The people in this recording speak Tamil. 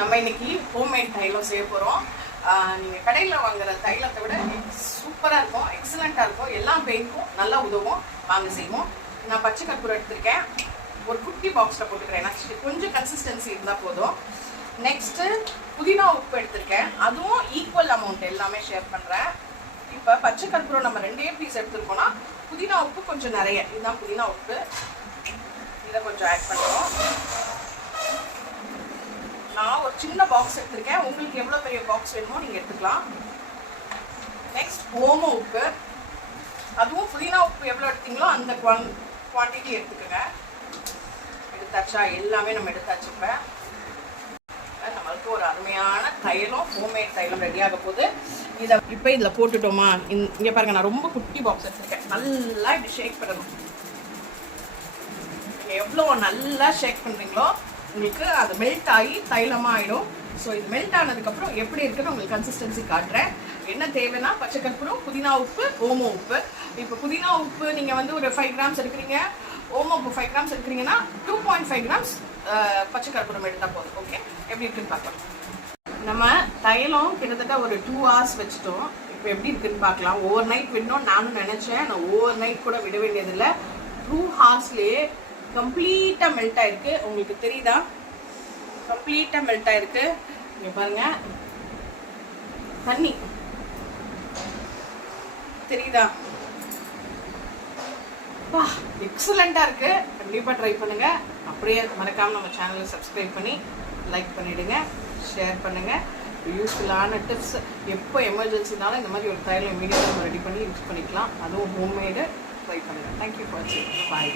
நம்ம இன்னைக்கு ஹோம்மேட் தைலம் செய்ய போகிறோம். நீங்கள் கடையில் வாங்குற தைலத்தை விட சூப்பராக இருக்கும், எக்ஸலண்ட்டாக இருக்கும், எல்லா பெயினுக்கும் நல்லா உதவும். வாங்க செய்வோம். நான் பச்சை கற்பூரம் எடுத்திருக்கேன், ஒரு குட்டி பாக்ஸில் போட்டுக்கிறேன். நெக்ஸ்ட் கொஞ்சம் கன்சிஸ்டன்சி இருந்தால் போதும். நெக்ஸ்ட்டு புதினா உப்பு எடுத்திருக்கேன், அதுவும் ஈக்குவல் அமௌண்ட் எல்லாமே ஷேர் பண்ணுறேன். இப்போ பச்சை கற்பூரம் நம்ம 2 பீஸ் எடுத்துருக்கோம்னா புதினா உப்பு கொஞ்சம் நிறைய, இதுதான் புதினா உப்பு, இதை கொஞ்சம் ஆட் பண்ணுறோம். நான் ஒரு சின்ன பாக்ஸ் எடுத்திருக்கேன், உங்களுக்கு எவ்வளோ பெரிய பாக்ஸ் வேணுமோ நீங்கள் எடுத்துக்கலாம். நெக்ஸ்ட் ஓம உப்பு, அதுவும் புதினா உப்பு எவ்வளோ எடுத்தீங்களோ அந்த குவான்டிட்டி எடுத்துக்கோங்க. எடுத்தாச்சா? எல்லாமே நம்ம எடுத்தாச்சுப்பேன். நம்மளுக்கு ஒரு அருமையான தைலம், ஹோம்மேட் தைலம் ரெடியாக போகுது. இதை இப்போ இதில் போட்டுட்டோமா? இங்கே பாருங்கள், நான் ரொம்ப குட்டி பாக்ஸ் எடுத்துருக்கேன். நல்லா இப்படி ஷேக் பண்ணணும். நீங்கள் எவ்வளோ நல்லா ஷேக் பண்ணுறீங்களோ உங்களுக்கு அது மெல்ட் ஆகி தைலமாக ஆகிடும். ஸோ இது மெல்ட் ஆனதுக்கப்புறம் எப்படி இருக்குன்னு உங்களுக்கு கன்சிஸ்டன்சி காட்டுறேன். என்ன தேவைன்னா பச்சை கற்பூரம், புதினா உப்பு, ஓம உப்பு. இப்போ புதினா உப்பு நீங்கள் வந்து ஒரு 5 கிராம்ஸ் எடுக்கிறீங்க, ஓம உப்பு 5 கிராம்ஸ் எடுக்கிறீங்கன்னா 2.5 கிராம்ஸ் பச்சை கற்பூரம் எடுத்தால் போதும். ஓகே, எப்படி இருக்குன்னு பார்க்கலாம். நம்ம தைலம் கிட்டத்தட்ட ஒரு 2 hours வச்சுட்டோம். இப்போ எப்படி இருக்குன்னு பார்க்கலாம். ஓவர் நைட் விடணும்னு நானும் நினச்சேன். நான் ஓவர் நைட் கூட விட வேண்டியதில்லை. 2 hours கம்ப்ளீட்டாக மெல்ட் ஆயிருக்கு. உங்களுக்கு தெரியுதா? கம்ப்ளீட்டாக மெல்ட் ஆயிருக்கு. இங்கே பாருங்க, தண்ணி தெரியுதா? வா, எக்ஸலண்ட்டாக இருக்குது. கண்டிப்பாக ட்ரை பண்ணுங்கள். அப்படியே மறக்காமல் நம்ம சேனலை சப்ஸ்கிரைப் பண்ணி லைக் பண்ணிவிடுங்க, ஷேர் பண்ணுங்கள். யூஸ்ஃபுல்லான டிப்ஸ். எப்போ எமர்ஜென்சினாலும் இந்த மாதிரி ஒரு தைலம் இமீடியட்டாக நம்ம ரெடி பண்ணி யூஸ் பண்ணிக்கலாம். அதுவும் ஹோம்மேடு ட்ரை பண்ணுங்கள். தேங்க்யூ ஃபார் வாட்சிங். பாய்.